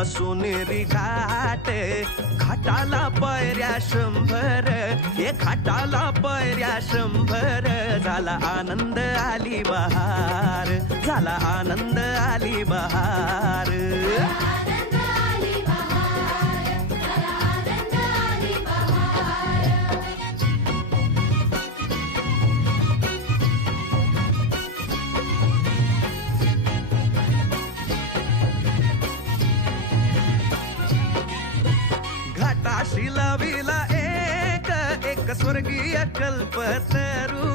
तुझा सोनेरी घाट, घाटाला पायऱ्या 100, हे घाटाला पायऱ्या 100. झाला आनंद आली बहार, झाला आनंद आली बहार. घाटाशी लाविला एक स्वर्गीय कल्पतरू,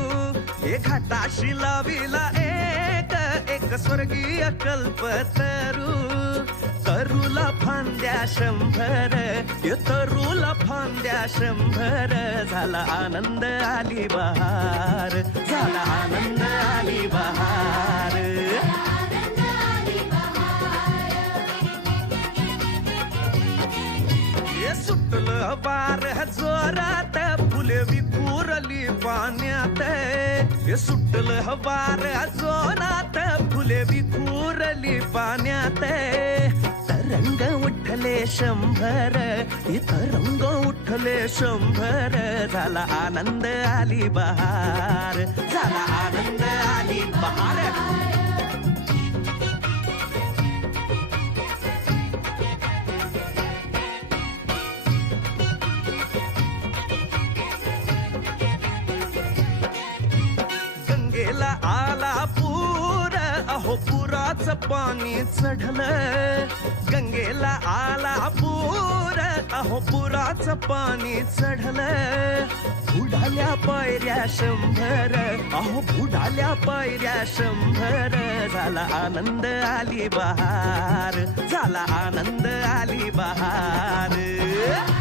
हे घाटाशी लाविला एक स्वर्गीय कल्पतरू. तरूला फांद्या 100, हे तरूला फांद्या 100. झाला आनंद आली बहार, झाला आनंद आली बहार. सुटलं वार जोरात, फुले विखुरली पाण्यात. हे सुटलं वार जोरात, फुले विखुरली पाण्यात. तरंग उठले 100, हे तरंग उठले 100. झाला आनंद आली बहार, झाला आनंद आली बहार. गंगेला आला पूर, अहो पुराचं पाणी चढलं. गंगेला आला पूर, अहो पुराचं पाणी चढलं. बुडाल्या पायऱ्या 100, अहो बुडाल्या पायऱ्या 100. झाला आनंद आली बहार, झाला आनंद आली बहार.